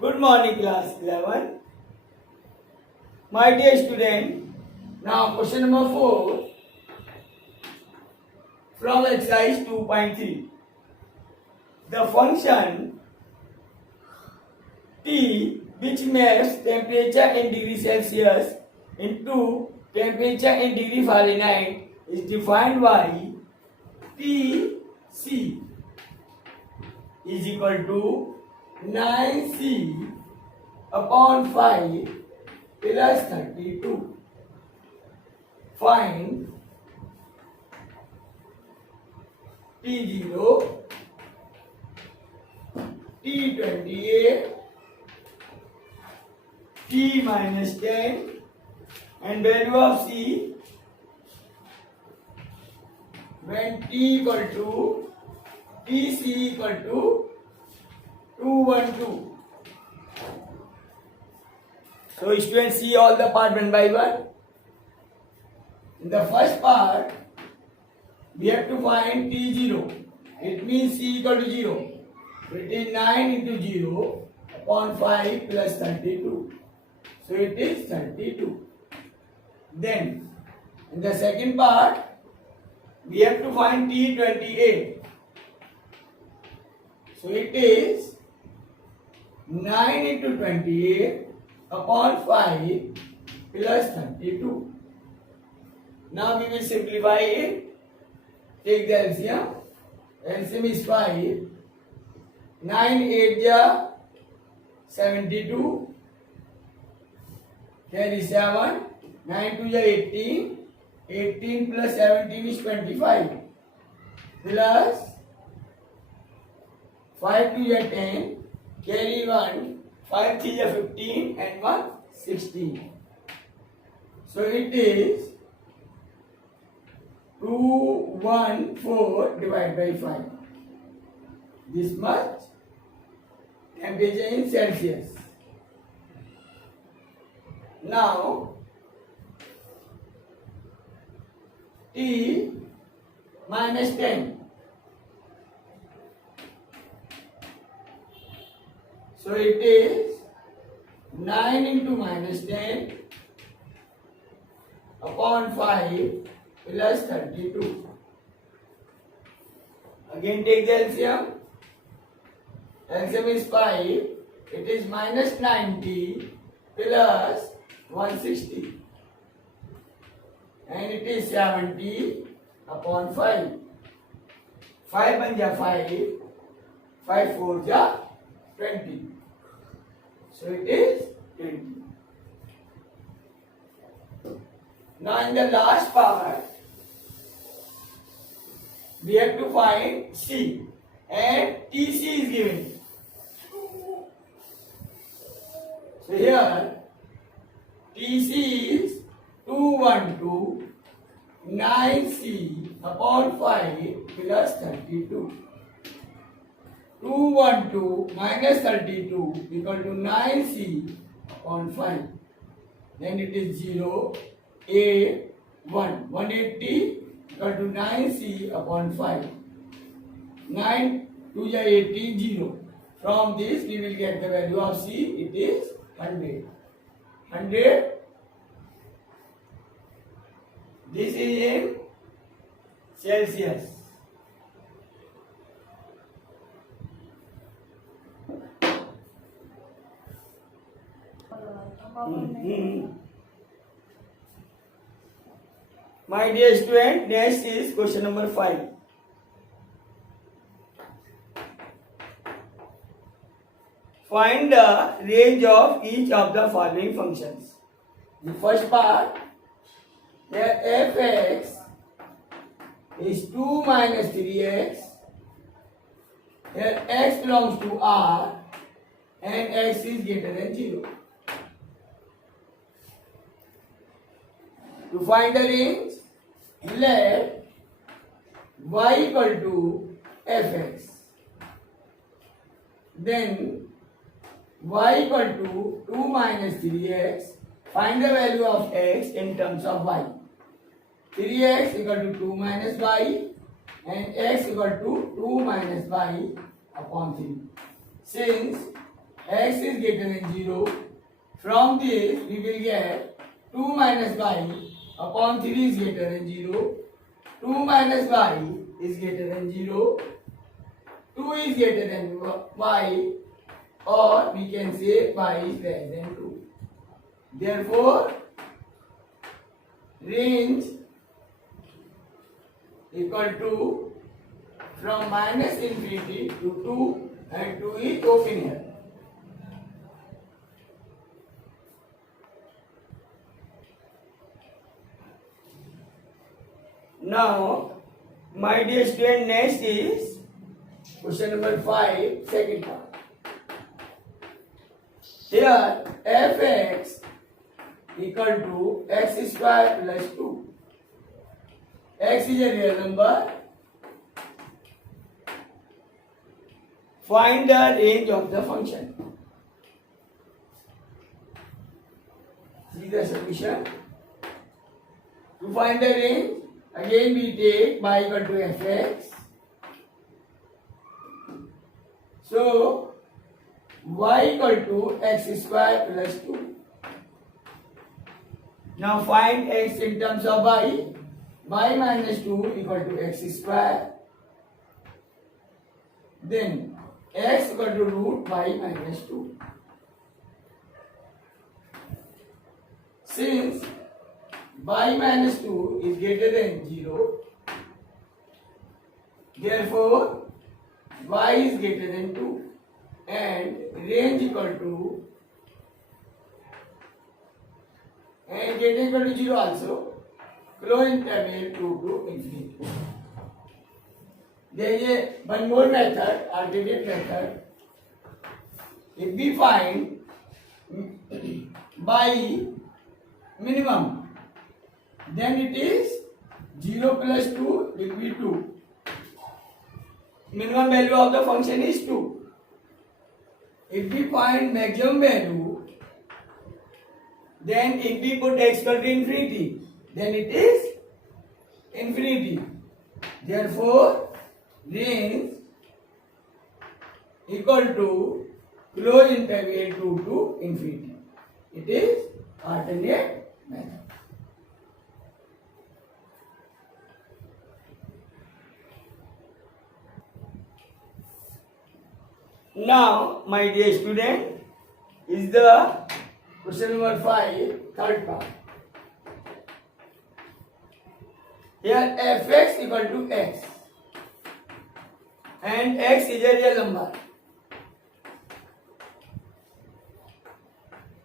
Good morning, class 11. My dear student, now question number 4 from exercise 2.3. The function T, which maps temperature in degree Celsius into temperature in degree Fahrenheit, is defined by Tc is equal to 9c upon 5 plus 32. Find T0, T28, T minus 10 and value of C when T equal to Tc equal to 212. So students, see all the part one by one. In the first part, we have to find T0. It means C equal to 0. So it is 9 into 0 upon 5 plus 32. So it is 32. Then, in the second part, we have to find T28. So it is 9 into 28 upon 5 plus 32. Now we will simplify it. Take the LCM. LCM is 5. 9 8 ja 72. Carry 7. 9 2 ja 18. 18 plus 17 is 25. Plus 5 2 ja 10. Carry 1. 5 3 ja 15 and 1 16. So it is 214 divided by 5. This much temperature in Celsius. Now T minus 10. So it is 9 into minus 10 upon 5 plus 32. Again take the LCM. LCM is 5. It is minus 90 plus 160. And it is 70 upon 5. 5 1 ja 5. 5 4 ja 20. So it is 20. Now in the last part, we have to find C and Tc is given. So here Tc is 212 9c upon 5 plus 32. 212 minus 32 equal to 9c upon 5. Then it is 0, A, 1. 180 equal to 9c upon 5. 9 2 ja 18, 0. From this we will get the value of C. It is 100. 100. This is in Celsius. My dear student, next is question number 5. Find the range of each of the following functions. The first part, where fx is 2 minus 3x, here x belongs to R and x is greater than 0. To find the range, let y equal to fx. Then y equal to 2 minus 3x. Find the value of x in terms of y. 3x equal to 2 minus y and x equal to 2 minus y upon 3. Since x is greater than 0. From this we will get 2 minus y upon 3 is greater than 0. 2 minus y is greater than 0. 2 is greater than y, or we can say y is less than 2. Therefore, range equal to from minus infinity to 2, and 2 is open here. Now, my dear student, next is question number 5, second part. Here, fx equal to x square plus 2. X is a real number. Find the range of the function. See the solution. To find the range, again we take y equal to fx. So, y equal to x square plus 2. Now find x in terms of y. Y minus 2 equal to x square. Then x equal to root y minus 2. Since y minus 2 is greater than 0, therefore y is greater than 2, and range equal to, and greater equal to 0 also, close interval 2 to infinity. There is one more method, alternate method. If we find by minimum, then it is 0 plus 2 will be 2. Minimum value of the function is 2. If we find maximum value, then if we put x equal to infinity, then it is infinity. Therefore, range equal to close interval 2 to infinity. It is alternate method. Now, my dear student, is the question number 5, third part. Here fx equal to x, and x is a real number.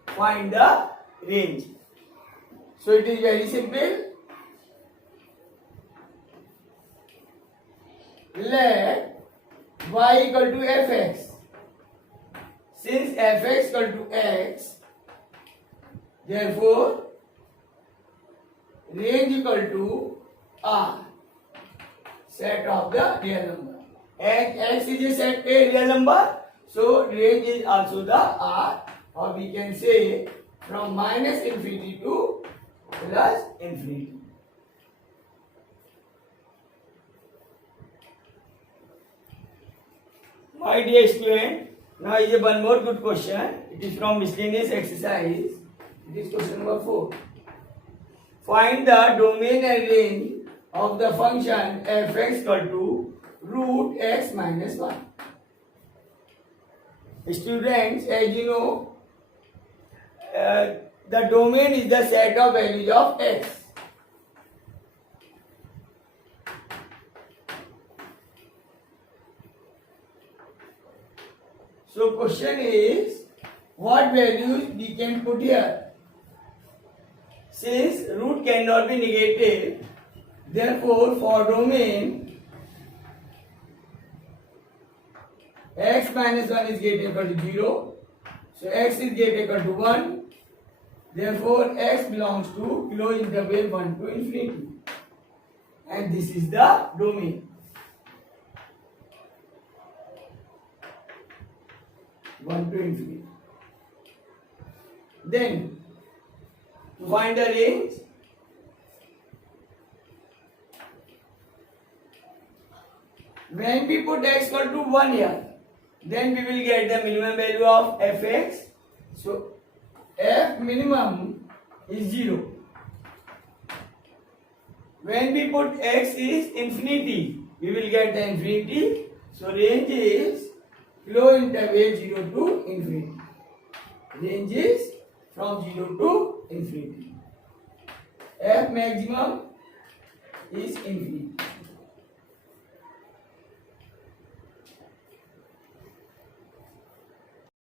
Find the range. So it is very simple. Let y equal to fx. Since fx equal to x, therefore range equal to r, set of the real number. X is a set a real number, so range is also the r, or we can say from minus infinity to plus infinity. My dear student, now is one more good question. It is from miscellaneous exercise. It is question number 4. Find the domain and range of the function fx equal to root x minus 1. Students, as you know, the domain is the set of values of x. So question is, what values we can put here? Since root cannot be negated, therefore for domain x minus 1 is greater equal to 0. So x is greater equal to 1. Therefore x belongs to closed interval 1 to infinity. And this is the domain. 1 to infinity. Then, to find the range, when we put x equal to 1 here, then we will get the minimum value of fx. So f minimum is 0. When we put x is infinity, we will get the infinity. So range is flow interval 0 to infinity. Range is from 0 to infinity. F maximum is infinity.